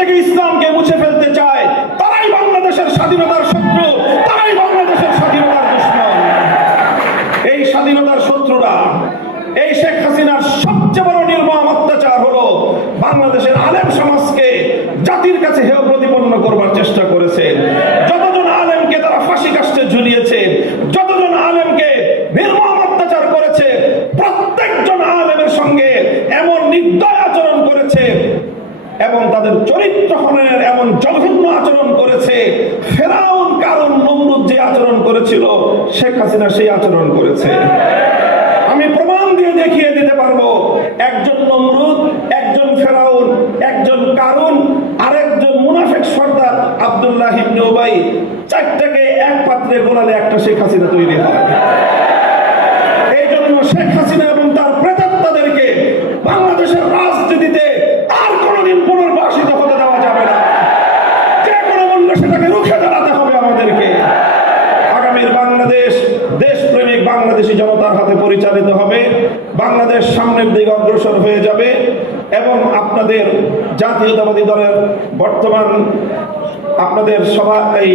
থেকে ইসলামকে মুছে ফেলতে চায় তারাই বাংলাদেশের স্বাধীনতার শত্রু, তারাই বাংলাদেশের স্বাধীনতার দুশমন। এই স্বাধীনতার শত্রুরা, এই শেখ হাসিনার সবচেয়ে বড় নির্মম অত্যাচার হলো বাংলাদেশের আলেম সমাজকে জাতির কাছে হেয় প্রতিপন্ন করবার চেষ্টা করেছে। যতজন আলেমকে তারা ফাঁসি কাস্টে ঝুলিয়েছে, যতজন আলেমকে নির্মম অত্যাচার করেছে, প্রত্যেকজন আলেমের সঙ্গে এমন নির্দয় আচরণ করেছে এবং তাদের চরিত্র হননের এমন জঘন্য আচরণ করেছে। ফেরাউন কারণ নমরুদ যে আচরণ করেছিল, শেখ হাসিনা সেই আচরণ করেছে। আমি প্রমাণ দিয়ে দেখিয়ে দিতে পারবো, একজন নমরুদ, একজন ফেরাউন, একজন কারুন, আরেকজন মুনাফিক সর্দার আব্দুল্লাহ ইবনে উবাই, চারটাকে এক পাত্রে গোলালে একটা শেখ হাসিনা তৈরি হয়। এই জন্য শেখ হাসিনা এবং তার প্রেতাত্মাদেরকে বাংলাদেশের রাজনীতিতে আর কোনোদিন পুনর্বাসিত হতে দেওয়া যাবে না। যে কোনো মূল্যে সেটাকে রুখে দাঁড়াতে হবে আমাদেরকে। আগামীর বাংলাদেশ দেশপ্রেমিক বাংলাদেশী জনতার হাতে পরিচালিত হবে। বাংলাদেশ সামনের দিকে অগ্রসর হয়ে যাবে এবং আপনাদের জাতীয়তাবাদী দলের বর্তমান আপনাদের সভা এই